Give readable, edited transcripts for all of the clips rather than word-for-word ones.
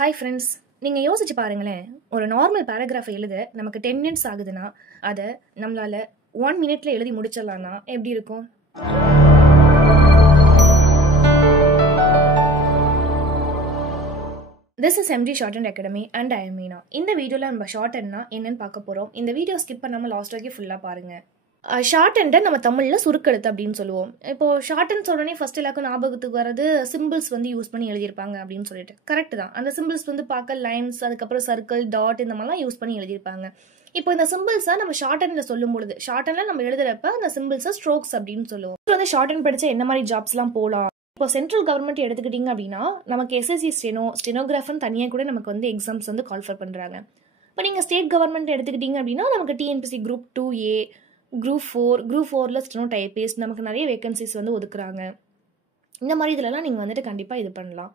Hi friends, நீங்கள் யோசிச்சு பாருங்களேன். ஒரு நார்மல் பேராகிராஃபை எழுத நமக்கு 10 மினிட்ஸ் ஆகுதுன்னா அதை நம்மளால் 1 மினிட்ல எழுதி முடிச்சிடலான்னா எப்படி இருக்கும்? This is MG Shorthand Academy and I am Meena. இந்த வீடியோவில் நம்ம ஷார்ட்ஹேண்ட்னா என்னன்னு பார்க்க போகிறோம். இந்த வீடியோ ஸ்கிப் பண்ணாமல் லாஸ்ட் வரைக்கும் ஃபுல்லாக பாருங்கள். ஷார்ட்ஹேண்டை நம்ம தமிழில் சுருக்கெழுத்து அப்படின்னு சொல்லுவோம். இப்போது ஷார்ட்ஹேண்ட் சொல்கிறோன்னே ஃபர்ஸ்ட் எல்லாருக்கும் ஞாபகத்துக்கு வரது சிம்பிள்ஸ் யூஸ் பண்ணி எழுதியிருப்பாங்க அப்படின்னு சொல்லிட்டு. கரெக்ட் தான். அந்த சிம்பிள்ஸ் பார்க்க லைன்ஸ், அதுக்கப்புறம் சர்க்கிள், டாட் இந்த மாதிரிலாம் யூஸ் பண்ணி எழுதியிருப்பாங்க. இப்போ இந்த சிம்பிள்ஸை நம்ம ஷார்ட்ஹேண்டில் சொல்லும் பொழுது, ஷார்ட்ஹேண்டில் நம்ம எழுதுறப்ப அந்த சிம்பிள்ஸை ஸ்ட்ரோக்ஸ் அப்படின்னு சொல்லுவோம். ஷார்ட்ஹேண்ட் படித்தா என்ன மாதிரி ஜாப்ஸ்லாம் போகலாம்? இப்போ சென்ட்ரல் கவர்மெண்ட் எடுத்துக்கிட்டிங்க அப்படின்னா நமக்கு எஸ்எஸ்சி ஸ்டெனோகிராஃபர்னு தனியாக கூட நமக்கு எக்ஸாம்ஸ் கால்ஃபர் பண்ணுறாங்க. இப்போ நீங்கள் ஸ்டேட் கவர்மெண்ட் எடுத்துக்கிட்டிங்க அப்படின்னா நமக்கு டிஎன்பிசி குரூப் 2A, குரூப் 4ல் ஸ்டெனோ டைப்பிஸ்ட் நமக்கு நிறைய வேகன்சிஸ் ஒதுக்குறாங்க. இந்த மாதிரி இதிலலாம் நீங்கள் கண்டிப்பாக இது பண்ணலாம்.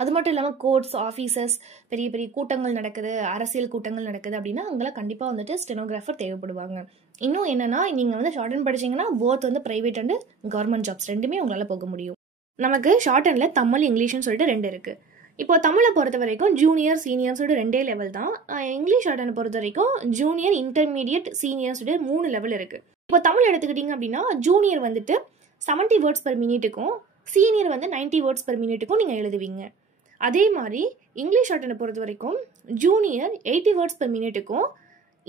அது மட்டும் இல்லாமல் கோர்ட்ஸ், ஆஃபீஸஸ், பெரிய பெரிய கூட்டங்கள் நடக்குது, அரசியல் கூட்டங்கள் நடக்குது அப்படின்னா அங்கெல்லாம் கண்டிப்பாக ஸ்டெனோகிராஃபர் தேவைப்படுவாங்க. இன்னும் என்னென்னா நீங்கள் ஷார்ட்ஹேண்ட் படிச்சிங்கன்னா both private and government jobs ரெண்டுமே உங்களால் போக முடியும். நமக்கு ஷார்ட்ஹேண்டில் தமிழ், இங்கிலீஷ்னு சொல்லிட்டு 2 இருக்குது. இப்போ தமிழை பொறுத்த வரைக்கும் ஜூனியர், சீனியர்னு சொல்லிட்டு 2 லெவல் தான். இங்கிலீஷ் ஷார்ட்ஹேண்ட் பொறுத்த வரைக்கும் ஜூனியர், இன்டர்மீடியட், சீனியர்னு சொல்லிட்டு 3 லெவல் இருக்குது. இப்போ தமிழ் எடுத்துக்கிட்டிங்க அப்படின்னா ஜூனியர் 70 வேர்ட்ஸ் பெர் மினிட்டுக்கும், சீனியர் 90 வேர்ட்ஸ் பெர் மினிட்டுக்கும் நீங்கள் எழுதுவீங்க. அதே மாதிரி இங்கிலீஷ் ஷார்ட்ஹேண்டை பொறுத்த வரைக்கும் ஜூனியர் 80 வேர்ட்ஸ் பெர் மினிட்டுக்கும்,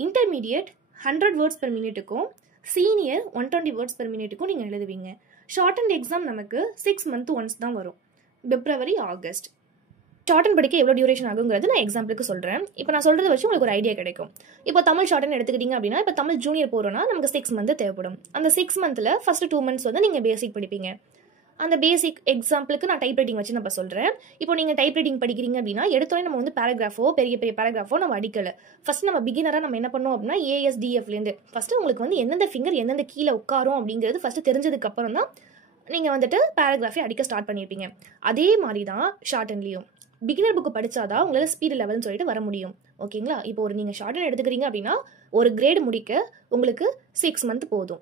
இன்டர்மீடியட் 100 வேர்ட்ஸ் பெர் மினிட்டுக்கும், சீனியர் 120 வேர்ட்ஸ் பெர் மினிட்டுக்கும் நீங்கள் எழுதுவீங்க. ஷார்ட்ஹேண்ட் எக்ஸாம் நமக்கு 6 months ஒன்ஸ் தான் வரும், பிப்ரவரி, ஆகஸ்ட். ஷார்ட்ஹேண்ட் படிக்க எவ்வளோ டியூரேஷன் ஆகுங்கிறது நான் எக்ஸாம்பிளுக்கு சொல்கிறேன். இப்போ நான் சொல்கிறத வச்சு உங்களுக்கு ஒரு ஐடியா கிடைக்கும். இப்போ தமிழ் ஷார்ட்ஹேண்ட் எடுத்துக்கிட்டிங்க அப்படின்னா இப்போ தமிழ் ஜூனியர் போகிறோன்னா நமக்கு 6 months தேவைப்படும். அந்த 6 monthsல ஃபஸ்ட்டு 2 months நீங்கள் பேசிக் படிப்பீங்க. அந்த பேசிக் எக்ஸாம்பிளுக்கு நான் டைப் ரைட்டிங் வச்சு நான் இப்போ சொல்கிறேன். இப்போ நீங்கள் டைப் ரைட்டிங் படிக்கிறீங்க அப்படின்னா எடுத்தோடனே நம்ம பேராகிராஃபோ, பெரிய பெரிய பேராகிராஃபோ நம்ம அடிக்கலை. ஃபஸ்ட்டு நம்ம பிகினராக நம்ம என்ன பண்ணோம் அப்படின்னா ASDFலேருந்து ஃபஸ்ட்டு உங்களுக்கு எந்தெந்த ஃபிங்கர் எந்தெந்த கீழே உட்காரும் அப்படிங்கிறது ஃபஸ்ட்டு தெரிஞ்சதுக்கப்புறம் தான் நீங்கள் பேராகிராஃபை அடிக்க ஸ்டார்ட் பண்ணியிருப்பீங்க. அதே மாதிரி தான் ஷார்ட்ஹேண்ட்லேயும் பிகினர் புக்கு படித்தாதான் உங்களால் ஸ்பீடு லெவல்னு சொல்லிட்டு வர முடியும். ஓகேங்களா? இப்போ நீங்கள் ஷார்ட்ஹேண்ட் எடுத்துக்கிறீங்க அப்படின்னா ஒரு கிரேடு முடிக்க உங்களுக்கு 6 months போதும்.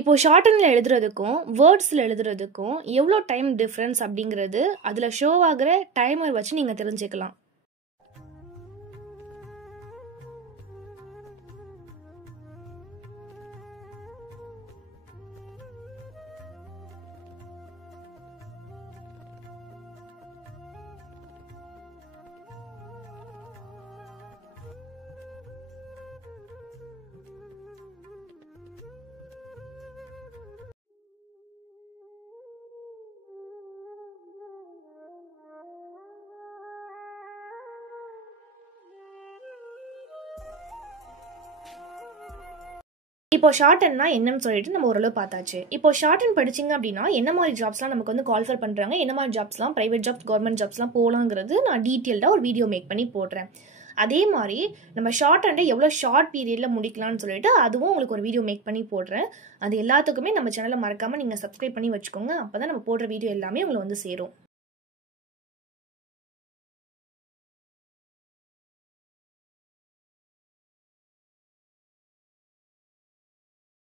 இப்போ ஷார்ட்ஹேண்டில் எழுதுறதுக்கும் வேர்ட்ஸில் எழுதுறதுக்கும் எவ்வளோ டைம் டிஃப்ரென்ஸ் அப்படிங்கிறது அதில் ஷோ ஆகிற டைமர் வச்சு நீங்கள் தெரிஞ்சுக்கலாம். இப்போ ஷார்ட்ஹேண்ட்னா என்னன்னு சொல்லிட்டு நம்ம ஓரளவு பார்த்தாச்சு. இப்போ ஷார்ட்ஹேண்ட் படிச்சிங்க அப்படின்னா என்ன மாதிரி ஜாப்ஸ்லாம் நமக்கு கால்ஃபர் பண்ணுறாங்க, என்ன மாதிரி ஜாப்ஸ்லாம் ப்ரைவேட் ஜாப்ஸ், கவர்மெண்ட் ஜாப்ஸ்லாம் போகலாங்கிறது நான் டீட்டெயில்டாக ஒரு வீடியோ மேக் பண்ணி போடுறேன். அதே மாதிரி நம்ம ஷார்ட்ஹேண்டை எவ்வளோ ஷார்ட் பீரியடில் முடிக்கலாம்னு சொல்லிட்டு அதுவும் உங்களுக்கு ஒரு வீடியோ மேக் பண்ணி போடுறேன். அது எல்லாத்துக்குமே நம்ம சேனலை மறக்காமல் நீங்கள் சப்ஸ்கிரைப் பண்ணி வச்சுக்கோங்க. அப்போ தான் நம்ம போடுற வீடியோ எல்லாமே உங்களுக்கு சேரும்.